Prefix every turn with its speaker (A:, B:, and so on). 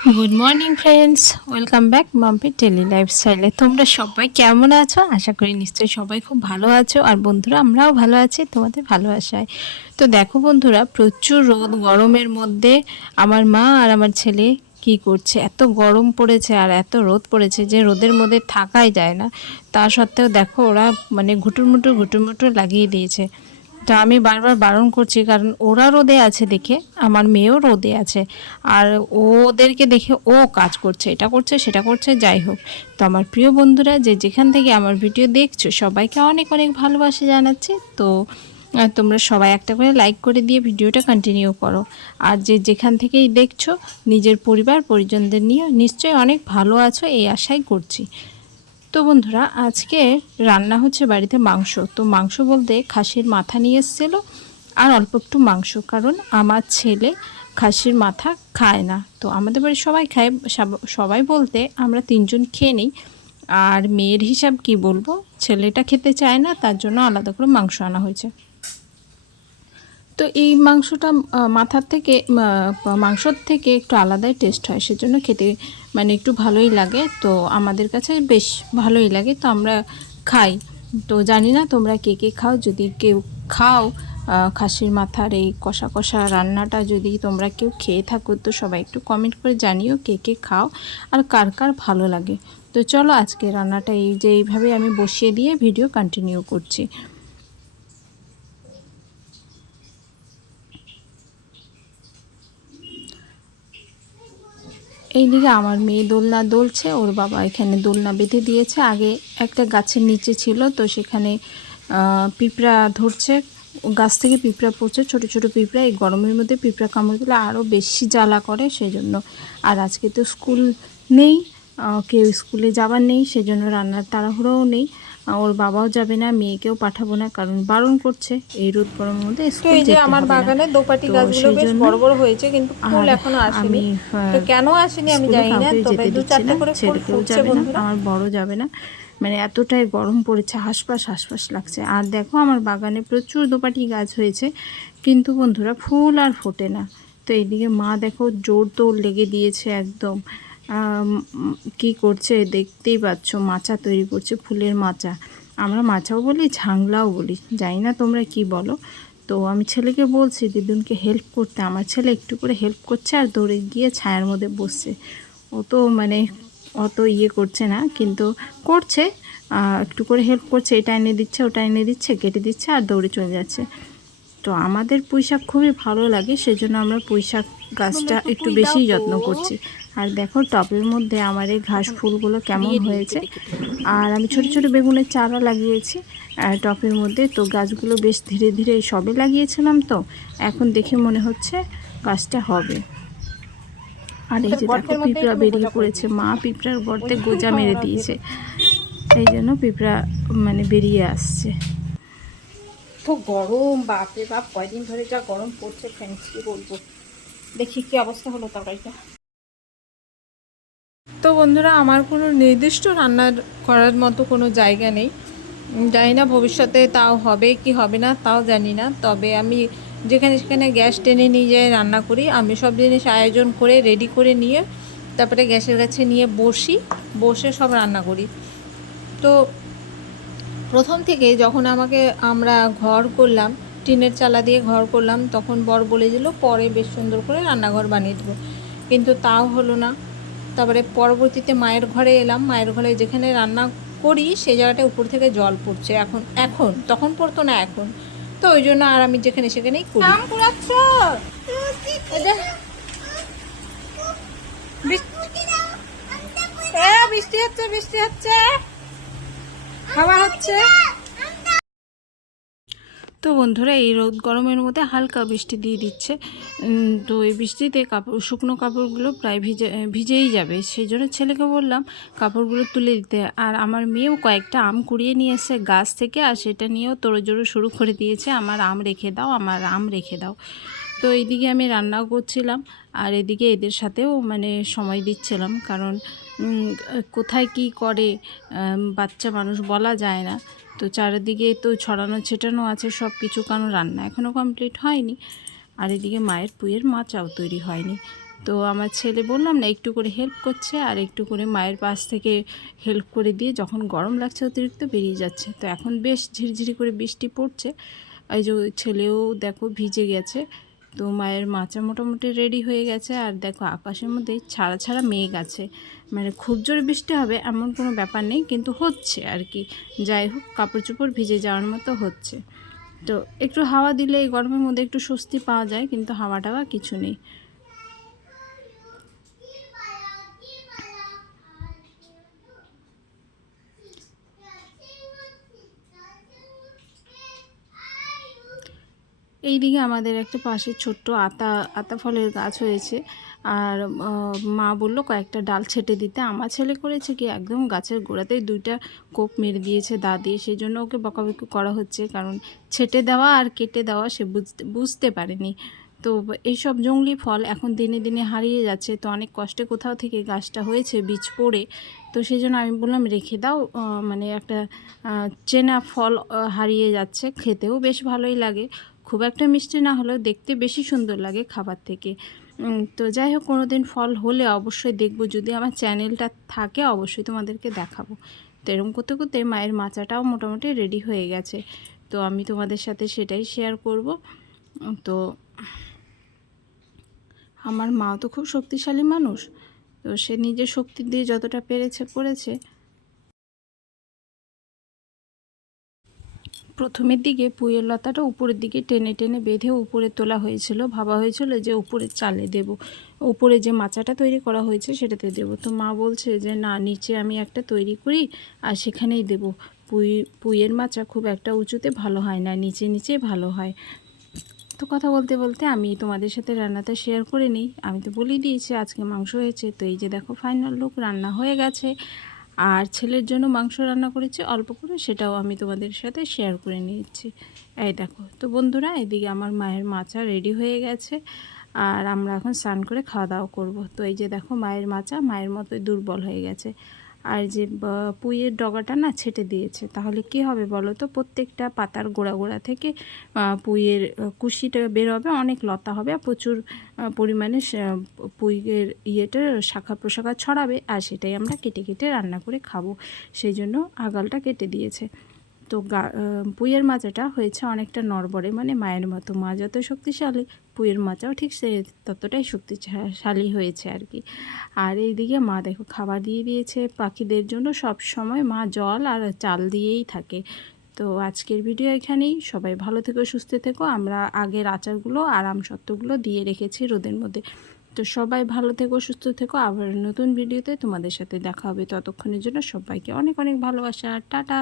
A: Good morning friends welcome back Mampi tele লাইফস্টাইলে তোমরা সবাই কেমন আছো? আশা করি নিশ্চয়ই সবাই খুব ভালো আছো। আর বন্ধুরা, আমরাও ভালো আছি, তোমাদের ভালোবাসায়। তো দেখো বন্ধুরা, প্রচুর রোদ, গরমের মধ্যে আমার মা আর আমার ছেলে কি করছে? এত গরম পড়েছে আর এত রোদ পড়েছে যে রোদের মধ্যে থাকাই যায় না। তা সত্ত্বেও দেখো, ওরা মানে ঘুটুর মুটুর ঘুটুর মুটুর লাগিয়ে দিয়েছে। তা আমি বারবার বারণ করছি, কারণ ওরা রোদে আছে দেখে, আমার মেয়েও রোদে আছে। আর ওদেরকে দেখে ও কাজ করছে, এটা করছে, সেটা করছে, যাই হোক। তো আমার প্রিয় বন্ধুরা, যে যেখান থেকে আমার ভিডিও দেখছ, সবাইকে অনেক অনেক ভালোবাসা জানাচ্ছি। তো তোমরা সবাই একটা করে লাইক করে দিয়ে ভিডিওটা কন্টিনিউ করো। আর যে যেখান থেকেই দেখছ, নিজের পরিবার, পরিজনদের নিয়ে নিশ্চয়ই অনেক ভালো আছো, এই আশাই করছি। তো বন্ধুরা, আজকে রান্না হচ্ছে বাড়িতে মাংস। তো মাংস বলতে খাসির মাথা নিয়ে এসেছিল আর অল্প একটু মাংস, কারণ আমার ছেলে খাসির মাথা খায় না। তো আমাদের বাড়ি সবাই খায়, সব- সবাই বলতে আমরা তিনজন খেয়ে নিই। আর মেয়ের হিসাব কি বলব? ছেলেটা খেতে চায় না, তার জন্য আলাদা করে মাংস আনা হয়েছে। তো এই মাংসটা মাথার থেকে মাংসর থেকে একটু আলাদাই টেস্ট হয়, সেজন্য খেতে মানে একটু ভালোই লাগে। তো আমাদের কাছে বেশ ভালোই লাগে, তো আমরা খাই। তো জানি না তোমরা কে কে খাও, যদি কেউ খাও খাসির মাথার এই কষা কষা রান্নাটা যদি তোমরা কেউ খেয়ে থাকো, তো সবাই একটু কমেন্ট করে জানিও কে কে খাও আর কার কার ভালো লাগে। তো চলো আজকে রান্নাটা এই যে এইভাবে আমি বসিয়ে দিয়ে ভিডিও কন্টিনিউ করছি। এইদিকে আমার মেয়ে দোলনা দোলছে, ওর বাবা এখানে দোলনা বেঁধে দিয়েছে। আগে একটা গাছের নিচে ছিল, তো সেখানে পিঁপড়া ধরছে। গাছ থেকে পিঁপড়া পড়ছে, ছোট ছোট পিঁপড়া। এই গরমের মধ্যে পিঁপড়া কামড়গুলো আরও বেশি জ্বালা করে, সেজন্য। আর আজকে তো স্কুল নেই কেউ স্কুলে যাবার নেই, সেজন্য রান্নার তাড়াহুড়োও নেই। ওর বাবাও যাবে না মেয়েকেও পাঠাবো না কারণ বারণ করছে। এই রোদ গরমের মধ্যে স্কুল যেতে
B: আমার। বাগানে দোপাটি গাছগুলো বেশ বড় বড় হয়েছে কিন্তু ফুল এখনও আসেনি। তো কেন আসেনি আমি জানি না তবে দু চারটে করে ফুল ফুটছে
A: যাবে না
B: বন্ধুরা।
A: আমার বড় যাবে না। মানে এতটাই গরম পড়েছে হাসপাস হাসপাস লাগছে। আর দেখো আমার বাগানে প্রচুর দোপাটি গাছ হয়েছে কিন্তু বন্ধুরা ফুল আর ফোটে না। তো এইদিকে মা দেখো জোর তোর লেগে দিয়েছে একদম। কি করছে দেখতেই পাচ্ছ মাচা তৈরি করছে ফুলের মাচা। আমরা মাচাও বলি ঝাংলাও বলি জানি না তোমরা কি বলো। তো আমি ছেলেকে বলছি দিদুনকে হেল্প করতে। আমার ছেলে একটু করে হেল্প করছে আর দৌড়ে গিয়ে ছায়ার মধ্যে বসছে। ও তো মানে অত ইয়ে করছে না কিন্তু করছে। একটু করে হেল্প করছে এটা এনে দিচ্ছে ওটা এনে দিচ্ছে কেটে দিচ্ছে আর দৌড়ে চলে যাচ্ছে। তো আমাদের পুঁইশাক খুবই ভালো লাগে সেজন্য আমরা পুঁই শাক গাছটা একটু বেশিই যত্ন করছি। আর দেখো টবের মধ্যে আমার এই ঘাস ফুলগুলো কেমন হয়েছে। আর আমি ছোট ছোট বেগুনের চারা লাগিয়েছি টবের মধ্যে তো গাছগুলো বেশ ধীরে ধীরে সবে লাগিয়েছিলাম তো এখন দেখে মনে হচ্ছে গাছটা হবে। আর এই যে দেখো পিঁপড়া বেরিয়ে পড়েছে। মা পিঁপড়ার গর্তে গোজা মেরে দিয়েছে। এই জন্য পিঁপড়া মানে বেরিয়ে আসছে।
B: তো গরম বাপরে বাপ কয়দিন ধরে যা গরম পড়ছে ফ্রেন্ডস কি বলব? দেখি কি অবস্থা হলো তরকারিটা তো বন্ধুরা, আমার কোনো নির্দিষ্ট রান্নার করার মতো কোনো জায়গা নেই। জানি না ভবিষ্যতে তাও হবে কি হবে না, তাও জানি না। তবে আমি যেখানে সেখানে গ্যাস টেনে নিয়ে যাই রান্না করি। আমি সব জিনিস আয়োজন করে রেডি করে নিয়ে, তারপরে গ্যাসের কাছে নিয়ে বসি, বসে সব রান্না করি। তো প্রথম থেকে যখন আমাকে আমরা ঘর করলাম, টিনের চালা দিয়ে ঘর করলাম, তখন বর বলে দিল, পরে বেশ সুন্দর করে রান্নাঘর বানিয়ে দেবো। কিন্তু তাও হলো না। তারপরে পরবর্তীতে মায়ের ঘরে এলাম। মায়ের ঘরে যেখানে রান্না করি সেই জায়গাটা উপর থেকে জল পড়ছে। এখন এখন, তখন পড়তো না, এখন। তো ওই জন্য আর আমি যেখানে সেখানেই করি। বৃষ্টি- হচ্ছে, বৃষ্টি হচ্ছে। হাওয়া হচ্ছে।
A: তো বন্ধুরা, এই রোদ গরমের মধ্যে হালকা বৃষ্টি দিয়ে দিচ্ছে। তো এই বৃষ্টিতে কাপড়, শুকনো কাপড়গুলো প্রায় ভিজে, ভিজেই যাবে। সেই জন্য ছেলেকে বললাম, কাপড়গুলো তুলে দিতে। আর আমার মেয়েও কয়েকটা আম কুড়িয়ে নিয়ে এসে গাছ থেকে, আর সেটা নিয়েও তোড়জোড়ো শুরু করে দিয়েছে। আমার আম রেখে দাও, আমার আম রেখে দাও। তো এইদিকে আমি রান্নাও করছিলাম আর এদিকে এদের সাথেও মানে সময় দিচ্ছিলাম কারণ কোথায় কি করে বাচ্চা মানুষ বলা যায় না। তো চারিদিকে তো ছড়ানো ছেটানো আছে, সব কিছু কারণ রান্না এখনও কমপ্লিট হয়নি। আর এদিকে মায়ের পুয়ের মাচাও তৈরি হয়নি। তো আমার ছেলে বললাম, না, একটু করে হেল্প করছে আর একটু করে মায়ের পাশ থেকে হেল্প করে দিয়ে যখন গরম লাগছে অতিরিক্ত বেরিয়ে যাচ্ছে। তো এখন বেশ ঝিরঝিরি করে বৃষ্টি পড়ছে। এই যে ছেলেও দেখো ভিজে গেছে। তো মায়ের মাচা মোটামুটি রেডি হয়ে গেছে। আর দেখো, আকাশের মধ্যে ছাড়া ছাড়া মেঘ আছে। মানে খুব জোরে বৃষ্টি হবে এমন কোনো ব্যাপার নেই, কিন্তু হচ্ছে আর কি। যাই হোক কাপড় চোপড় ভিজে যাওয়ার মতো হচ্ছে। তো একটু হাওয়া দিলে এই গরমের মধ্যে একটু স্বস্তি পাওয়া যায়, কিন্তু হাওয়া টাওয়া কিছু নেই। এইদিকে আমাদের একটা পাশে ছোট্ট আতা আতা ফলের গাছ হয়েছে। আর মা বলল, কয়েকটা ডাল ছেটে দিতে। আমার ছেলে করেছে কি, একদম গাছের গোড়াতেই দুইটা কোপ মেরে দিয়েছে দা দিয়ে। সেই জন্য ওকে বকাবকি করা হচ্ছে, কারণ ছেটে দেওয়া আর কেটে দেওয়া সে বুঝতে বুঝতে পারেনি। তো এইসব জঙ্গলি ফল এখন দিনে দিনে হারিয়ে যাচ্ছে। তো অনেক কষ্টে কোথাও থেকে গাছটা হয়েছে, বীজ পড়ে। তো সেই জন্য আমি বললাম, রেখে দাও। মানে একটা চেনা ফল হারিয়ে যাচ্ছে। খেতেও বেশ ভালোই লাগে। খুব একটা মিষ্টি না হলেও দেখতে বেশি সুন্দর লাগে খাবার থেকে। তো যাই হোক কোনো দিন ফল হলে অবশ্যই দেখব। যদি আমার চ্যানেলটা থাকে, অবশ্যই তোমাদেরকে দেখাবো। তো এরকম করতে করতে মায়ের মাচাটাও মোটামুটি রেডি হয়ে গেছে। তো আমি তোমাদের সাথে সেটাই শেয়ার করব। তো আমার মাও তো খুব শক্তিশালী মানুষ। তো সে নিজের শক্তি দিয়ে যতটা পেরেছে, করেছে। প্রথমের দিকে পুয়ের লতাটা উপরের দিকে টেনে টেনে বেঁধে উপরে তোলা হয়েছিল। ভাবা হয়েছিল যে উপরে চালে দেব। উপরে যে মাচাটা তৈরি করা হয়েছে সেটাতে দেব। তো মা বলছে যে, না, নিচে আমি একটা তৈরি করি আর সেখানেই দেব। পুই, পুইয়ের মাচা খুব একটা উঁচুতে ভালো হয় না, নিচে নিচে ভালো হয়। তো কথা বলতে বলতে আমি তোমাদের সাথে রান্নাটা শেয়ার করে নিই। আমি তো বলেই দিয়েছি আজকে মাংস হয়েছে। তো এই যে দেখো ফাইনাল লুক রান্না হয়ে গেছে। আর ছেলের জন্য মাংস রান্না করেছি, অল্প করে সেটাও আমি তোমাদের সাথে শেয়ার করে নিয়েছি। এই দেখো, তো বন্ধুরা এদিকে আমার মায়ের মাচা রেডি হয়ে গেছে, আর আমরা এখন স্নান করে খাওয়া দাওয়া করব। তো এই যে দেখো মায়ের মাচা, মায়ের মতোই দুর্বল হয়ে গেছে। আর যে পুইয়ের ডগাটা না ছেটে দিয়েছে। তাহলে কি হবে বলো তো? প্রত্যেকটা পাতার গোড়া গোড়া থেকে পুইয়ের কুশিটা বের হবে, অনেক লতা হবে আর প্রচুর পরিমাণে পুইয়ের ইয়েটার ইয়েটা, শাখা প্রশাখা ছড়াবে আর সেটাই আমরা কেটে কেটে রান্না করে খাব। সেই জন্য আগালটা কেটে দিয়েছে। তো পুঁইয়ের মাচাটা হয়েছে অনেকটা নরবরে মানে মায়ের মতো। মা যত শক্তিশালী, পুঁইয়ের মাচাও ঠিক সে ততটাই শক্তিশালী হয়েছে আর কি। আর এইদিকে মা দেখো, খাবার দিয়ে দিয়েছে পাখিদের জন্য। সব সময় মা জল আর চাল দিয়েই থাকে। তো আজকের ভিডিও এখানেই। সবাই ভালো থেকো, সুস্থ থেকো। আমরা আগের আচারগুলো, আরাম সত্ত্বগুলো দিয়ে রেখেছি রোদের মধ্যে। তো সবাই ভালো থেকো, সুস্থ থেকো। আবার নতুন ভিডিওতে তোমাদের সাথে দেখা হবে ততক্ষণের জন্য সবাইকে অনেক অনেক ভালোবাসা। টাটা!